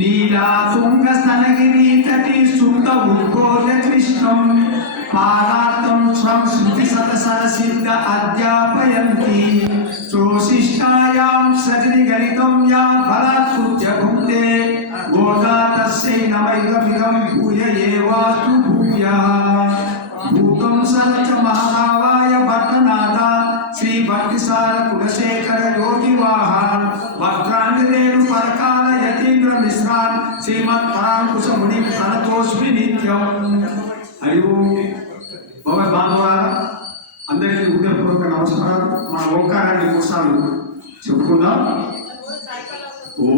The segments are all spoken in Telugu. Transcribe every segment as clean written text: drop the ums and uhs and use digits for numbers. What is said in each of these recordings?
नीला तुंग स्तनगिरी तटी सुप्त उद्गोल कृष्णं पारातं स्वं स्मृति सतसर सिद्ध अध्यापयन्ति चोशिष्टायां सजनि गणितं या फलात्कृत्य भुङ्क्ते गोदा तस्यै नमैदमिदं भूय एवास्तु भूयः भूतं सच महाभावाय भट्टनाथा श्री भक्तिसार कुलशेखर योगी वाहन वक्रांगरेणु परकाल यतीन्द्र मिश्रान श्रीमत् परांकुश मुनि प्रणतोस्मि नित्यं अयो भगवत बांधवारा అందరికీ హృదయపూర్వక నమస్కారం. మన ఓంకారాన్ని మూసాలు చెప్పుకుందాం. ఓ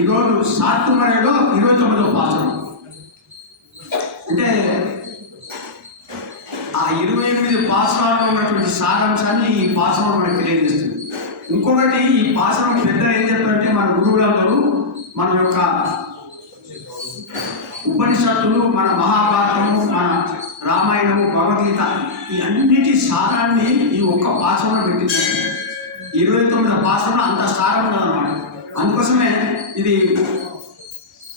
ఈరోజు సాత్తుమరేలో 29వ పాసనం. అంటే ఆ 28 పాసనాల్లో ఉన్నటువంటి సారాంశాన్ని ఈ పాసనం మనకు తెలియజేస్తుంది. ఇంకొకటి, ఈ పాసనం పెద్దలు ఏం చెప్పారంటే, మన గురువులందరూ మన యొక్క ఉపనిషత్తులు, మన మహాభారతము, మన రామాయణము, భగవద్గీత, ఈ అన్నిటి సారాన్ని ఈ ఒక్క పాసనంలో పెట్టింది. 29వ పాసనం అంత సారం ఉన్నదన్నమాట. అందుకోసమే ఇది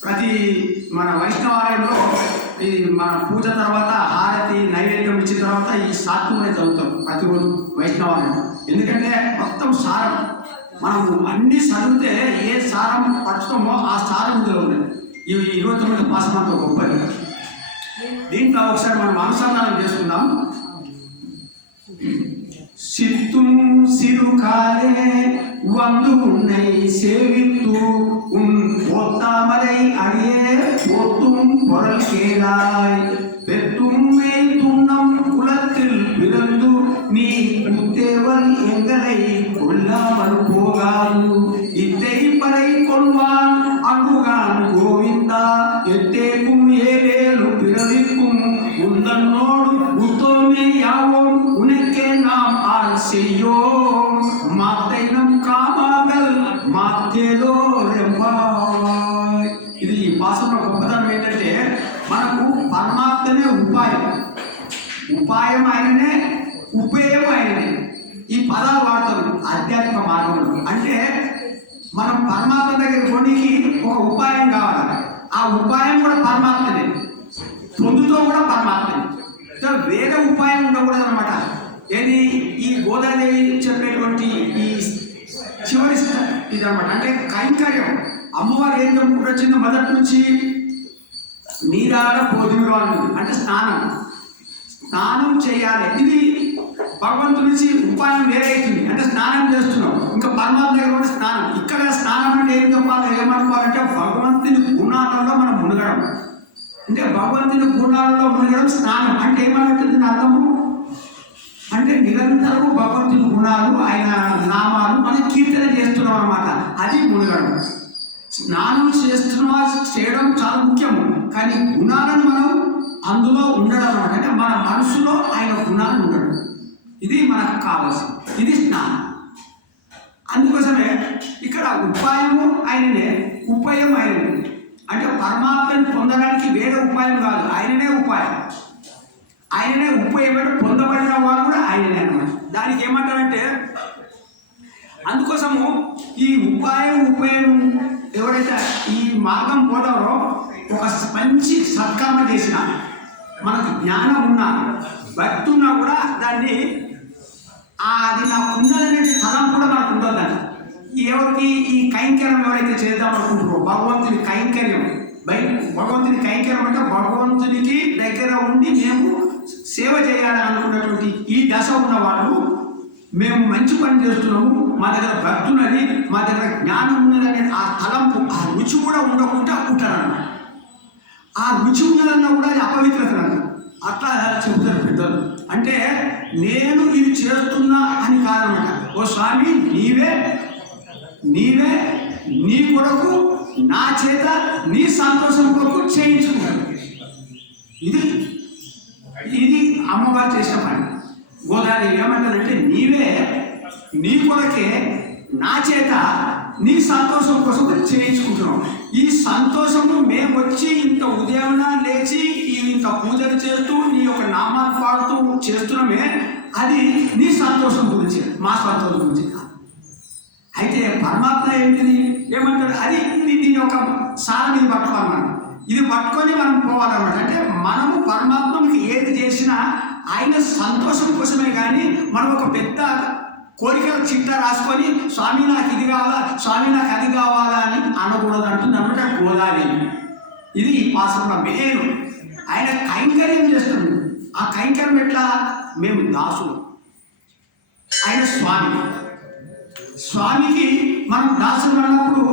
ప్రతి మన వైష్ణవాలయంలో ఇది మన పూజ తర్వాత హారతి నైవేద్యం ఇచ్చిన తర్వాత ఈ సాత్తుమని చదువుతాం ప్రతిరోజు వైష్ణవాలయం. ఎందుకంటే మొత్తం సారం మనం అన్ని చదివితే ఏ సారం పరచుతామో ఆ సారం ఇందులో ఉన్నది. ఈ 29 పాసనంతో గొప్పది. దీంట్లో ఒకసారి మనం అనుసంధానం చేసుకుందాం. சித்தும் சிறுகாலே வந்து உன்னை சேவித்து உன் போத்தாமரை அடியே போத்தும் பொருள் கேளாய் பெத்தும் துண்ணம் குலத்தில் பிறந்து நீ முத்தேவல் எங்களை கொல்லாமல் போகாது இத்தை பறை கொள்வான் அங்குகான் கோவிந்தா எத்தேக்கும் ஏழேழு பிறவிக்கும் உந்தன்னோடு உத்தோமே யாவோம் உனக்கே நாம் ஆள் செய்யோம் மாத்தைனம் காமாங்கள் మాత్యేదో రెంబాయ్. ఇది ఈ పాసంలో గొప్పతనం ఏంటంటే, మనకు పరమాత్మనే ఉపాయం ఆయననే, ఉపయోగం ఆయననే. ఈ పదాలు వాడతారు ఆధ్యాత్మిక మార్గంలో. అంటే మనం పరమాత్మ దగ్గర కొనికి ఒక ఉపాయం కావాలి. ఆ ఉపాయం కూడా పరమాత్మనే, పొందుతో కూడా పరమాత్మనే. వేరే ఉపాయం ఉండకూడదు అనమాట. ఏది ఈ గోదాదేవి చెప్పేటువంటి ఈ చివరి ఇది అనమాట. అంటే కైంకర్యం. అమ్మవారు ఏం చెప్పుకుంటూ వచ్చిందో మొదటి నుంచి నీరాడ భోజనం అంటే స్నానం చేయాలి. ఇది భగవంతుడి నుంచి ఉపాయం వేరే అవుతుంది. అంటే స్నానం చేస్తున్నాం, ఇంకా పరమాత్మ దగ్గర కూడా స్నానం. ఇక్కడ స్నానం అంటే ఏం చెప్పాలి, ఏమనుకోవాలంటే భగవంతుని గుణాలలో మనం మునగడం. అంటే భగవంతుని గుణాలలో మునగడం స్నానం. అంటే ఏమన్నట్టుంది అర్థము అంటే నిరంతరము భగవంతుని గుణాలు, ఆయన నామాలు మనం కీర్తన చేస్తున్నాం అన్నమాట. అది మునగడం. స్నానం చేయడం చాలా ముఖ్యము, కానీ గుణాలను మనం అందులో ఉండడం అన్నమాట. అంటే మన మనసులో ఆయన గుణాలు ఉండడం, ఇది మనకు కావాల్సింది. ఇది స్నానం. అందుకోసమే ఇక్కడ ఉపాయము ఆయననే, ఉపాయం ఆయననే. అంటే పరమాత్మని పొందడానికి వేరే ఉపాయం కాదు, ఆయననే ఉపాయం. ఆయననే ఉపయోగపడి పొందబడిన వాడు కూడా ఆయననే అన్నమాట. దానికి ఏమంటారంటే, అందుకోసము ఈ ఉపయోగం ఎవరైతే ఈ మార్గం పోతారో, ఒక మంచి సత్కర్మ చేసిన, మనకు జ్ఞానం ఉన్నా భక్తి ఉన్నా కూడా దాన్ని అది నాకు ఉన్నదనే స్థలం కూడా మనకు ఉండదంట. ఎవరికి ఈ కైంకర్యం ఎవరైతే చేద్దాం అనుకుంటారో, భగవంతుని కైంకర్యం. భగవంతుని కైంకర్యం అంటే భగవంతునికి దగ్గర ఉండి మేము సేవ చేయాలని అనుకున్నటువంటి ఈ దశ ఉన్న వాళ్ళు, మేము మంచి పని చేస్తున్నాము, మా దగ్గర భక్తి ఉన్నది, మా దగ్గర జ్ఞానం ఉన్నది అనే ఆ తలంపు, ఆ రుచి కూడా ఉండకుండా ఉంటారన్నమాట. ఆ రుచి ఉన్నదన్నా కూడా అది అపవిత్రత అన్న అట్లా చెబుతారు పెద్దలు. అంటే నేను ఇది చేస్తున్నా అని కాదన్నమాట. ఓ స్వామి, నీవే నీ కొరకు నా చేత నీ సంతోషం కొరకు చేయించుకుంటాను. ఇది అమ్మవారు చేసిన పని. గోదావరి ఏమంటారంటే నీవే నీ కొరకే నా చేత నీ సంతోషం కోసం చేయించుకుంటున్నాం. ఈ సంతోషము మేము వచ్చి ఇంత ఉదయం లేచి ఇంత పూజలు చేస్తూ నీ యొక్క నామాన్ని పాడుతూ చేస్తున్నామే, అది నీ సంతోషం గురించి, మా సంతోషం గురించి కాదు. అయితే పరమాత్మ ఏంటిది ఏమంటాడు, అది దీని యొక్క సారాన్ని పట్టుకోవాలన్నమాట. ఇది పట్టుకొని మనం పోవాలన్నమాట. అంటే మనము పరమాత్మకి ఏది చేసినా ఆయన సంతోషం కోసమే కానీ మనం ఒక పెద్ద కోరికల చిట్టా రాసుకొని స్వామి నాకు ఇది కావాలా, స్వామి నాకు అది కావాలా అని అనకూడదు అంటుంది అన్నమాట గోదావరి. ఇది ఈ పాసంలో మెయిన్. ఆయన కైంకర్యం చేస్తుంది. ఆ కైంకర్యం ఎట్లా, మేము దాసులు, ఆయన స్వామికి మనం దాసులు అన్నప్పుడు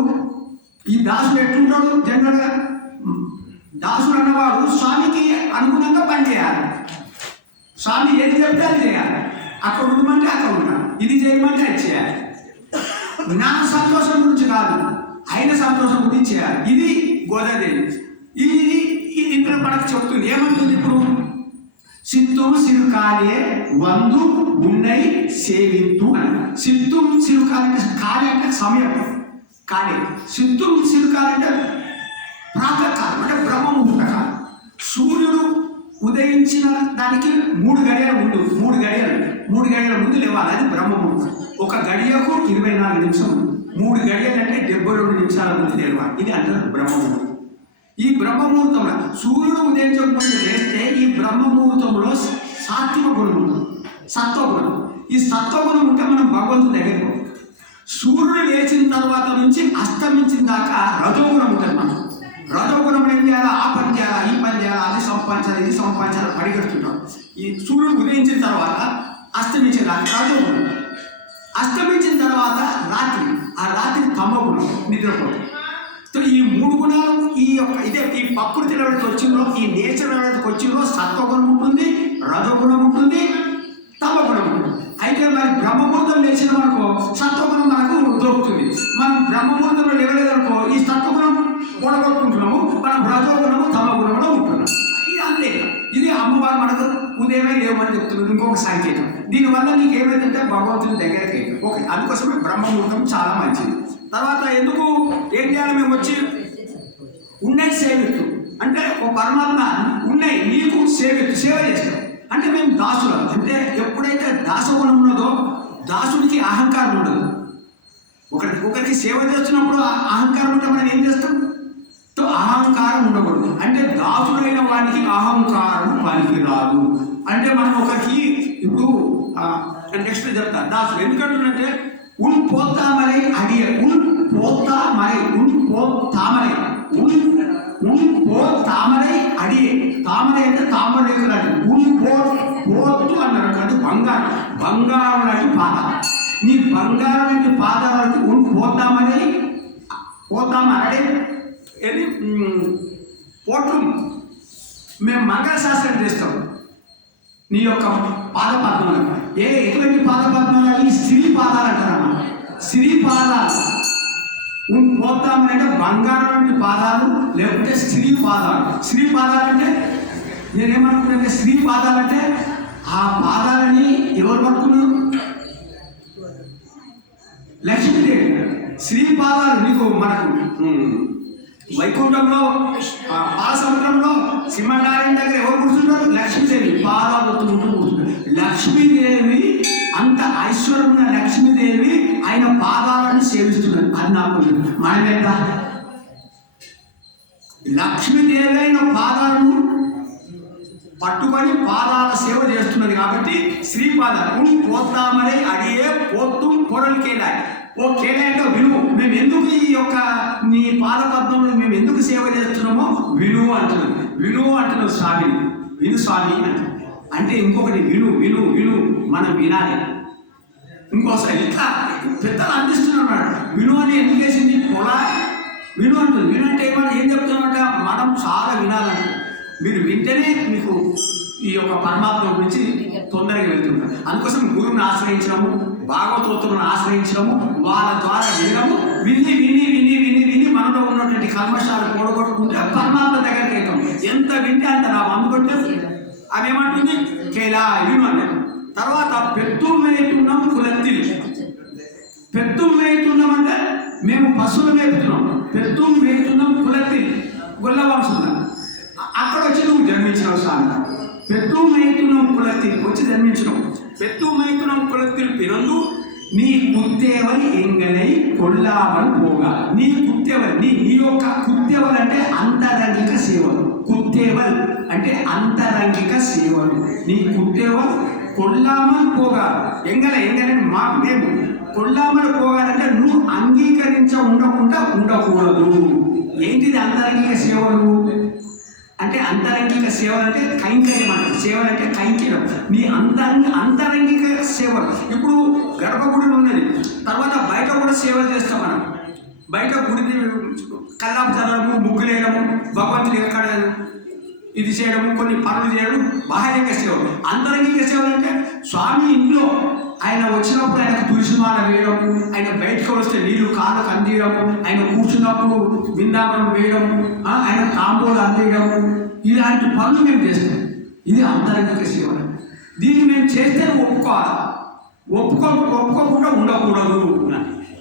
ఈ దాసుడు ఎట్లుంటాడు జనరల్గా, దాసుడు అన్నవాడు స్వామికి అనుగుణంగా పనిచేయాలి. స్వామి ఏది చెప్తే అది చేయాలి. అక్కడ ఉండమంటే అక్కడ ఉండాలి, ఇది చేయమంటే అది చేయాలి. నా సంతోషం గురించి కాదు, ఆయన సంతోషం గురించి చేయాలి. ఇది గోదాదేవి. ఇది ఇక్కడ మనకు చెప్తుంది. ఏమంటుంది ఇప్పుడు, సిత్తుం సిరుకాలే వందు ఉన్నై సేవిత్తు అని. సిత్తుం సిరుకాలంటే కాలి అంటే సమయం, కాలే. సిత్తుం సిరుకాలంటే ప్రాతకాలం, అంటే బ్రహ్మముహూర్త కాలం. సూర్యుడు ఉదయించిన దానికి 3 గడియల ముందు, 3 గడియల ముందు లేవాలి, అది బ్రహ్మముహూర్తం. ఒక గడియకు 24 నిమిషం, 3 గడియలు అంటే 72 నిమిషాల ముందు లేవాలి. ఇది అంటారు బ్రహ్మముహూర్తం. ఈ బ్రహ్మముహూర్తంలో సూర్యుడు ఉదయించకపోతే లేస్తే ఈ బ్రహ్మముహూర్తంలో సాత్విక గుణం ఉంటుంది, సత్వగుణం. ఈ సత్వగుణం ఉంటే మనం భగవంతుడి దగ్గరికి పోతాం. సూర్యుడు లేచిన తర్వాత నుంచి అస్తమించిన దాకా రజోగుణం ఉంటుంది. మనం రజోగుణం ఏం చేయాలా, ఆ పని చేయాలా, ఈ పని చేయాలా, అది సంపాదించాలి, ఇది సంపాదించాలి పరిగెడుతుంటాం. ఈ సూర్యుడు ఉదయించిన తర్వాత అస్తమించే దాకా రజోగుణం. అస్తమించిన తర్వాత రాత్రి, ఆ రాత్రి తమగుణం, నిద్రపోతుంది. సో ఈ 3 గుణాలు ఈ ప్రకృతి ఎవరికి వచ్చిందో, ఈ నేచర్ ఎవరికి వచ్చిందో సత్వగుణం ఉంటుంది, రజోగుణం ఉంటుంది, తమగుణం ఉంటుంది. అయితే మరి బ్రహ్మముహూర్తం లేచిన వరకు సత్వగుణం మనకు దొరుకుతుంది. మనం బ్రహ్మముహూర్తంలో లేవలేదనుకో ఈ సత్వగుణం కూడగొట్టుకుంటున్నాము, మనం రజోగుణము తమగుణంలో ఉంటున్నాం. ఇది అంతే. ఇది అమ్మవారు మనకు ఉదయమే లేవమని చెప్తున్నారు, ఇంకొక సంకేతం. దీనివల్ల నీకు ఏమైందంటే భగవంతుని దగ్గరికి ఓకే. అందుకోసమే బ్రహ్మముహూర్తం చాలా మంచిది. తర్వాత ఎందుకు ఏం చేయాలి, మేము వచ్చి ఉన్నాయి సేవిత్తు అంటే ఓ పరమాత్మ ఉన్నాయి నీకు సేవ చేస్తాం. అంటే మేము దాసులం. అంటే ఎప్పుడైతే దాసగుణం ఉన్నదో దాసుడికి అహంకారం ఉండదు. ఒకరికి సేవ చేస్తున్నప్పుడు అహంకారం ఉంటే మనం ఏం చేస్తాం, తో అహంకారం ఉండకూడదు. అంటే దాసుడైన వాడికి అహంకారం పనికి రాదు. అంటే మనం ఒకరికి ఇప్పుడు నెక్స్ట్ చెప్తా దాసుడు ఎందుకంటే ఉన్ పోతామరై అడియ ఉన్ పోతామరై అడియే. తామరై అంటే తామరేకులు అంటే పోతు అన్నారు అంటే బంగారం లాంటి పాదాలు. నీ బంగారం లాంటి పాదాలకి ఉన్ పోతామరై ఏది పోట్లు మేము మంగళశాస్త్రం చేస్తాం. నీ యొక్క పాదపద్మాలు ఎటువంటి పాదపద్మాలు, ఈ స్త్రీ పాదాలు అంటారమ్మా. స్త్రీ పాదాలు పోతామంటే బంగారం వంటి పాదాలు, లేకపోతే స్త్రీ పాదాలు. స్త్రీ పాదాలు అంటే నేనేమనుకున్నానంటే స్త్రీ పాదాలు అంటే ఆ పాదాలని ఎవరు పట్టుకున్నారు, లక్ష్మీదేవి. స్త్రీ పాదాలు నీకు మనకు వైకుంఠంలో పాలసముద్రంలో సింహనారాయణ దగ్గర ఎవరు కూర్చుంటారు, లక్ష్మీదేవి పాదాలు కూర్చుంటారు. లక్ష్మీదేవి అంత ఐశ్వర్యం ఉన్న లక్ష్మీదేవి ఆయన పాదాలను సేవిస్తున్నారు. అది నాకు మనమేంట లక్ష్మీదేవి అయిన పాదాలను పట్టుకొని పాదాల సేవ చేస్తున్నది కాబట్టి శ్రీపాదాలు పోతామనే అడిగే పోతూ పొరలు కేలాయి. ఓ కేలాయంటే విలువ. మేము ఎందుకు ఈ యొక్క నీ పాదపద్మంలో మేము ఎందుకు సేవ చేస్తున్నామో విలువ అంటున్నాం. విలువ అంటున్నాం స్వామిని. విను స్వామి అంటే ఇంకొకటి విను మనం వినాలి. ఇంకోసారి ఇట్లా పెద్దలు అందిస్తున్నాడు. విను అని ఎందుకు వేసింది? పొలా విను అంటుంది. విను అంటే ఏం చెప్తున్నమాట? మనం చాలా వినాలంట. మీరు వింటేనే మీకు ఈ యొక్క పరమాత్మ గురించి తొందరగా వెళ్తున్నారు. అందుకోసం గురువుని ఆశ్రయించడము, భాగవతోత్తరులను ఆశ్రయించడము, వాళ్ళ ద్వారా వినడము, విని విని విని విని విని మనలో ఉన్నటువంటి కల్మషాలు కూడగొట్టుకుంటే పరమాత్మ దగ్గరికి వెళ్తాం. ఎంత వింటే అంత నా అందుకుంటే అవి ఏమంటుంది? కేలా విను అన్నది. తర్వాత పెద్దు మేతున్నాం కులత్తిలి. పెద్దు మేతున్నాం అంటే మేము పశువులు మేపుతున్నాం. పెద్దు మేతున్నాం కులత్తిలి గొల్ల వంశం. అక్కడ వచ్చి నువ్వు జన్మించినావు సార్. పెద్దు మైతునం కులత్తి వచ్చి జన్మించినావు. పెద్దు మైతునం కులత్తిలు పిరందు నీ కుత్తేవల్ ఎంగలై కొల్లావల్ పోగా. నీ కుత్తేవల్ నీ యొక్క కుత్తేవల్ అంటే అంతరంగిక సేవలు. కుత్తేవల్ అంటే అంతరంగిక సేవలు. నీ కుత్తేవల్ కొల్లామల్ పోగా. ఎంగలే మేము కొల్లామల్ పోగాలంటే నువ్వు అంగీకరించ ఉండకుండా ఉండకూడదు. ఏంటిది అంతరంగిక సేవలు అంటే? అంతరంగిక సేవలు అంటే కైంకర్యం అంటారు. సేవలు అంటే కైంకర్యం. నీ అంతరంగిక సేవలు. ఇప్పుడు గర్భగుడిలో ఉన్నది, తర్వాత బయట కూడా సేవలు చేస్తాం మనం. బయట గుడిని కల్లాపు చదవడము, ముగ్గులు వేయడము, భగవంతుని ఎక్కడ ఇది చేయడము, కొన్ని పనులు చేయడం బాహ్యంగా సేవలు. అంతరంగిక సేవలు అంటే స్వామి ఇంట్లో ఆయన వచ్చినప్పుడు ఆయనకు తులసిమాల వేయడం, ఆయన బయటకు వస్తే నీళ్లు కాళ్ళకు అందియడము, ఆయన కూర్చున్నప్పుడు బిందామనం వేయడము, ఆయన తాంబూలు అందియడము, ఇలాంటి పనులు మేము చేస్తాం. ఇది అంతరంగిక సేవ. దీన్ని మేము చేస్తే ఒప్పుకోవాలి. ఒప్పుకోకుండా ఉండకూడదు.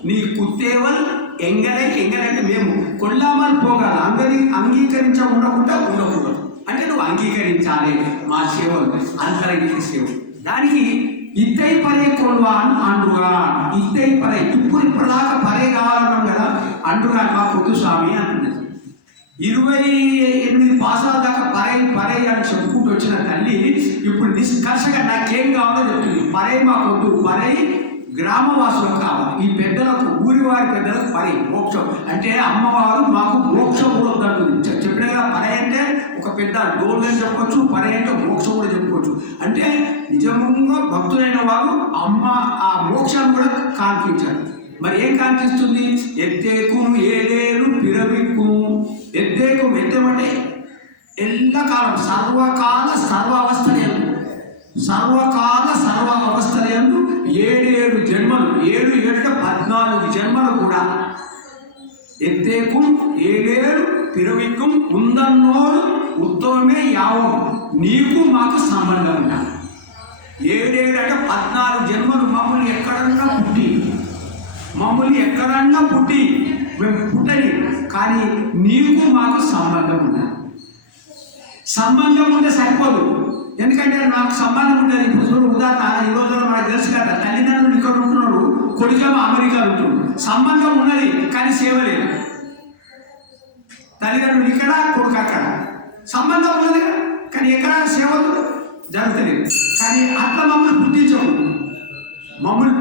నీ కుత్తేవల్ ఎంగలంటే మేము కొల్లామని పోగాలి. అందరినీ అంగీకరించ ఉండకుండా ఉండకూడదు. అంటే నువ్వు అంగీకరించాలి మా సేవలు, అంతరంగిక సేవలు. దానికి ఇద్దై పరే కొల్వాన్ అండుగా. ఇద్దై పరే ఇప్పటిదాకా పరే కావాలన్నాం కదా, అండుగా మా పొద్దు స్వామి అంటున్నది. 28 పాసాల దాకా పరే అని చెప్పుకుంటూ వచ్చిన తల్లి ఇప్పుడు నిష్కర్షగా నాకేం కావాలో చెప్తుంది. పరే మా పొద్దు, పరే గ్రామవాసులకు కావాలి. ఈ పెద్దలకు, ఊరి వారి పెద్దలకు పరే మోక్షం అంటే అమ్మవారు మాకు మోక్షం కూడా వద్దంటుంది. చెప్పినగా పరే అంటే ఒక పెద్ద డోల్ అని చెప్పవచ్చు, పరే అంటే మోక్షం కూడా చెప్పుకోవచ్చు. అంటే నిజంగా భక్తులైన వారు అమ్మ ఆ మోక్షాన్ని కూడా కాంక్షించారు. మరి ఏం కాంక్షిస్తుంది? ఎత్తేకు ఏడేలు పిరవిక్కు. ఎత్తేకు ఎత్తేమంటే ఎల్లకాలం సర్వకాల సర్వ అవస్థలందు, సర్వకాల సర్వ అవస్థలందు 7 జన్మలు, 7 14 జన్మలు కూడా ఎత్తేకు ఏడేలు పిరవిక్కుం ఉందన్నోడు ఉత్తమమే యావం. నీకు మాకు సంబంధం ఉండాలి. 7 అంటే 14 జన్మలు మమ్మల్ని ఎక్కడన్నా పుట్టి మేము పుట్టని, కానీ నీకు మాకు సంబంధం ఉండాలి. సంబంధం ఉంటే సరిపోదు. ఎందుకంటే నాకు సంబంధం ఉండదు. ఇప్పుడు ఉదాహరణ ఈ రోజుల్లో మనకు తెలుసు కదా, తల్లిదండ్రులు ఇక్కడ ఉంటున్నాడు, కొడుకేమో అమెరికాలో ఉంటున్నాడు. సంబంధం ఉన్నది కానీ సేవ లేదు. తల్లిదండ్రులు ఇక్కడ, కొడుకు అక్కడ. సంబంధం ఉన్నది కానీ ఎక్కడ సేవలు జరుగుతలేదు. కానీ అట్లా మమ్మల్ని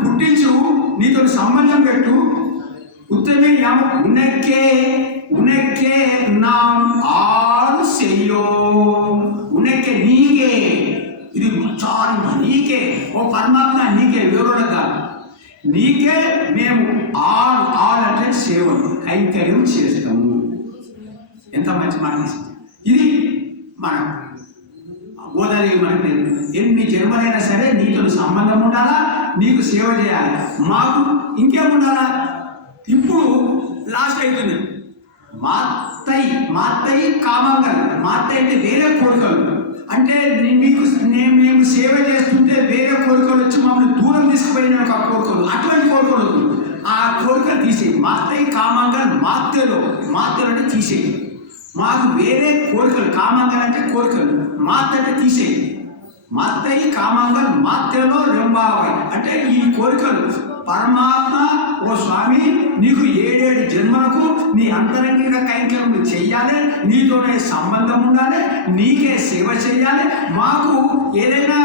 పుట్టించు, నీతో సంబంధం పెట్టు. ఉత్తమే యామ ఉనకే నామ్ ఆల్ చెయ్యో. ఉనకే నీకే, ఇది చాలా నీకే. ఓ పరమాత్మ నీకే, వివరణ కాదు. నీకే మేము ఆల్ అంటే సేవలు కైంకర్యం చేస్తాము. ఎంత మంచి మాట. ఇది మనం గోదావరి మనకి ఎన్ని జన్మలైనా సరే నీతో సంబంధం ఉండాలా, నీకు సేవ చేయాలి. మాకు ఇంకేముండాలా? ఇప్పుడు లాస్ట్ అవుతుంది. మాత్తయి కామంగల్. మాత్తయి అంటే వేరే కోరికలు. అంటే మేము సేవ చేస్తుంటే వేరే కోరికలు వచ్చి మమ్మల్ని దూరం తీసుకుపోయిన ఒక కోరికలు, అటువంటి కోరికలు ఆ కోరికలు తీసేయి. మాత్తయి కామంగల్ మాత్తెలో అంటే తీసేయి. మాకు వేరే కోరికలు, కామంగల్ అంటే కోరికలు, మాత్త అంటే తీసేయి. మాత్తయి కామంగల్ మాత్రలో రెంబావాయి అంటే ఈ కోరికలు. పరమాత్మ ఓ స్వామి నీకు 7 జన్మలకు నీ అంతరంగిక కైంకర్యం చెయ్యాలి, నీతోనే సంబంధం ఉండాలి, నీకే సేవ చేయాలి. మాకు ఏదైనా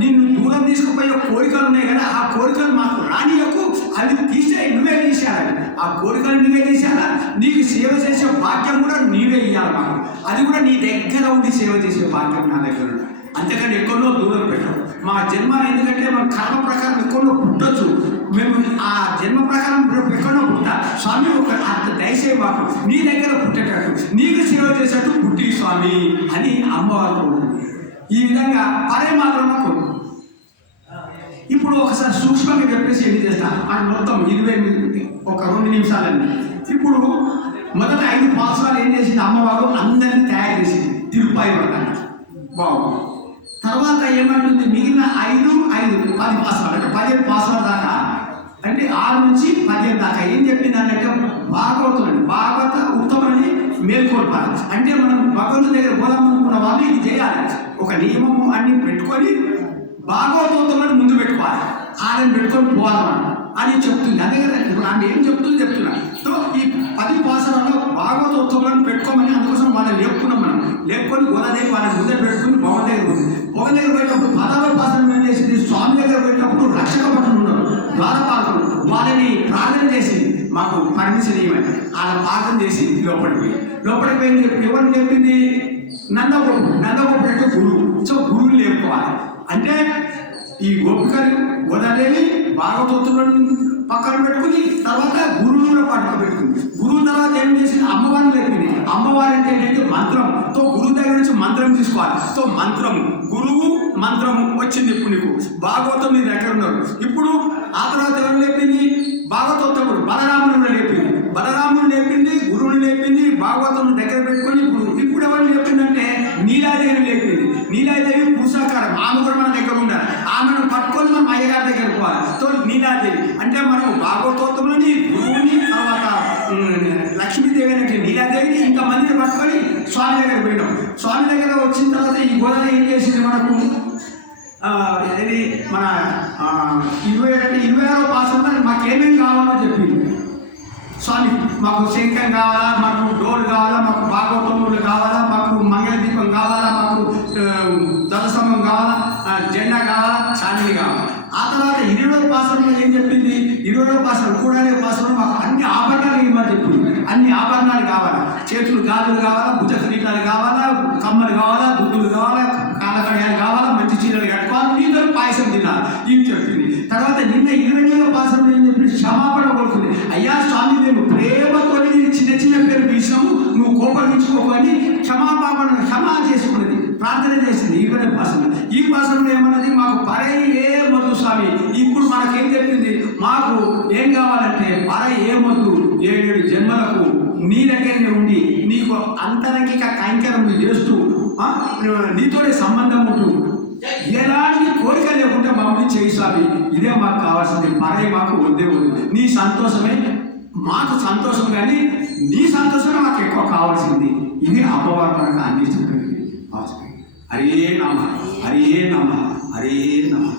నిన్ను దూరం తీసుకుపోయే కోరికలు ఉన్నాయి కదా, ఆ కోరికలు మాకు రానియకు, అవి నువ్వే తీసేయాలి. ఆ కోరికలు నువ్వే తీసేయాలా. నీకు సేవ చేసే భాగ్యం కూడా నీవే ఇవ్వాలి మాకు. అది కూడా నీ దగ్గర ఉండి సేవ చేసే భాగ్యం నా దగ్గర. అంతేకాని ఎక్కడో దూరం పెట్టావు. మా జన్మ ఎందుకంటే మన కర్మ ప్రకారం ఎక్కడో పుట్టొచ్చు, మేము ఆ జన్మ ప్రకారం ఎక్కడో పుట్టా స్వామి, ఒక అంత దయచేసి మాకు నీ దగ్గర పుట్టేటట్టు నీకు సేవ చేసేట్టు పుట్టి స్వామి అని అమ్మవారు. ఈ విధంగా పరే మాత్రం మాకు. ఇప్పుడు ఒకసారి సూక్ష్మంగా చెప్పేసి ఏం చేస్తా అది మొత్తం 20 ఒక 2 నిమిషాలండి. ఇప్పుడు మొదట 5 పాసురాలు ఏం చేసింది అమ్మవారు, అందరినీ తయారు చేసింది తిరుపాయి పడతాను బాగుంది. తర్వాత ఏమంటుంది మిగిలిన 10 పాసురాలు అంటే 15 పాసురాల దాకా, అంటే 6 నుంచి 15 దాకా ఏం చెప్పింది అంటే భాగవతులని భాగవత ఉత్తమని మేల్కొల్పాలి. అంటే మనం భగవంతుని దగ్గర పోదామనుకున్న వాళ్ళు ఇది చేయాలి, ఒక నియమము అన్ని పెట్టుకొని భాగవతోత్తములను ముందు పెట్టుకోవాలి, ఆడని పెట్టుకొని పోవాలన్నమాట అని చెప్తుంది. అదే కదా ఇప్పుడు ఆమె ఏం చెప్తున్నా. సో ఈ 10 పాసరాల్లో భాగవతోత్తములను పెట్టుకోమని అందుకోసం వాళ్ళని లేపుకున్నాం. మనం లేపుకొని గోదాదేవి వాళ్ళని ముందే పెట్టుకుని భవన దగ్గర ఉంది. భవన దగ్గర పోయేటప్పుడు 10వ పాసరం ఏం చేసింది, స్వామి దగ్గర పోయేటప్పుడు రక్షక భటులు ఉన్నారు ద్వారపాలకులు, వాళ్ళని ప్రార్థన చేసి మాకు పర్మిషన్ ఇవ్వండి. వాళ్ళ ప్రార్థన చేసి లోపలికి పోయి ఎవరిని చెప్పింది, నందగోపుడు అంటే గురువు. సో గురువుని లేపుకోవాలి అంటే ఈ గోపికలు గోదాదేవి భాగవతోత్తములను పక్కన పెట్టుకుని తర్వాత గురువులో పట్టుకు పెట్టుకుంది. గురువు తర్వాత ఏం చేసింది, అమ్మవారిని లేపింది. అమ్మవారి అంటే ఏంటంటే మంత్రంతో గురువు దగ్గర నుంచి మంత్రం తీసుకోవాలి. సో మంత్రము గురువు మంత్రము వచ్చింది. ఇప్పుడు నీకు భాగవతం నీ దగ్గర ఉన్నారు. ఇప్పుడు ఆ తర్వాత ఎవరు లేపింది, భాగవతోత్తముడు బలరాముడు లేపింది. బలరాముడు లేపింది, గురువుని లేపింది, భాగవతం దగ్గర పెట్టుకొని ఇప్పుడు ఎవరు లేపిందంటే నీలాదేవి లేపింది. నీలాదేవి పురుషాకారం, ఆమె కూడా మన దగ్గర ఉండాలి. ఆమెను పట్టుకొని మనం అయ్యగారి దగ్గర పోవాలి. సో నీలాదేవి అంటే మనం భాగవతోత్తములని గురువుని తర్వాత లక్ష్మీదేవి అంటే నీలాదేవిని ఇంకా మందిని పట్టుకొని స్వామి దగ్గర పోయినాం. స్వామి దగ్గర వచ్చిన తర్వాత ఈ గోదావరి ఏం చేసింది మనకు, ఇది మన 26వ పాసంలో మాకేమేమి కావాలో చెప్పింది స్వామి. మాకు శంఖం కావాలా, మాకు డోలు కావాలా, మాకు భాగవతములు కావాలా, మాకు మంగళ దీపం కావాలా, మాకు ధ్వజస్తంభం కావాలా, జెండా కావాలా, చాందిని కావాలా. ఆ తర్వాత 20వ పాసంలో ఏం చెప్పింది, 20వ పాసనం కూడా పాసంలో మాకు అన్ని ఆభరణాలు ఇవ్వమని చెప్పింది. అన్ని ఆభరణాలు కావాలా, చేతులు గాజులు కావాలా, భుజ కిరీటాలు కావాలా, కమ్మలు కావాలా, దుద్దులు కావాలా, కాలకడియాలు కావాలా, మంచి చీరలు కట్టుకోవాలి, నీతో పాయసం తినాలి ఇవి చెప్పింది. తర్వాత నిన్న 20వ పాసంలో ఏం చెప్పింది, క్షమాపణ కోరుతుంది. అయ్యా స్వామి మేము ప్రేమతో చిన్న చిన్న పేరు పిలిచినాము, నువ్వు కోపగించుకోని క్షమా చేసుకున్నది, ప్రార్థన చేసింది 20వ పాసంలో. ఈ పాసంలో ఏమన్నది, మాకు పరై ఏమొద్దు స్వామి. ఇప్పుడు మనకేం చెప్పింది, మాకు ఏం కావాలంటే పరై ఏమొద్దు, 7 జన్మలకు నీ దగ్గరనే ఉండి నీకు అంతరంగిక కైంకర్యం చేస్తూ నీతోనే సంబంధం ఉంటూ ఎలాంటి కోరిక లేకుండా మమ్మల్ని చేయి స్వామి. ఇదే మాకు కావాల్సింది, పరై మాకు వద్దే వద్దు. నీ సంతోషమే మాకు సంతోషం, కానీ నీ సంతోషమే మాకు ఎక్కువ కావాల్సింది. ఇది అమ్మవారు మనకు అందిస్తున్నది. హరే నమః, హరే నమః, హరే నమః.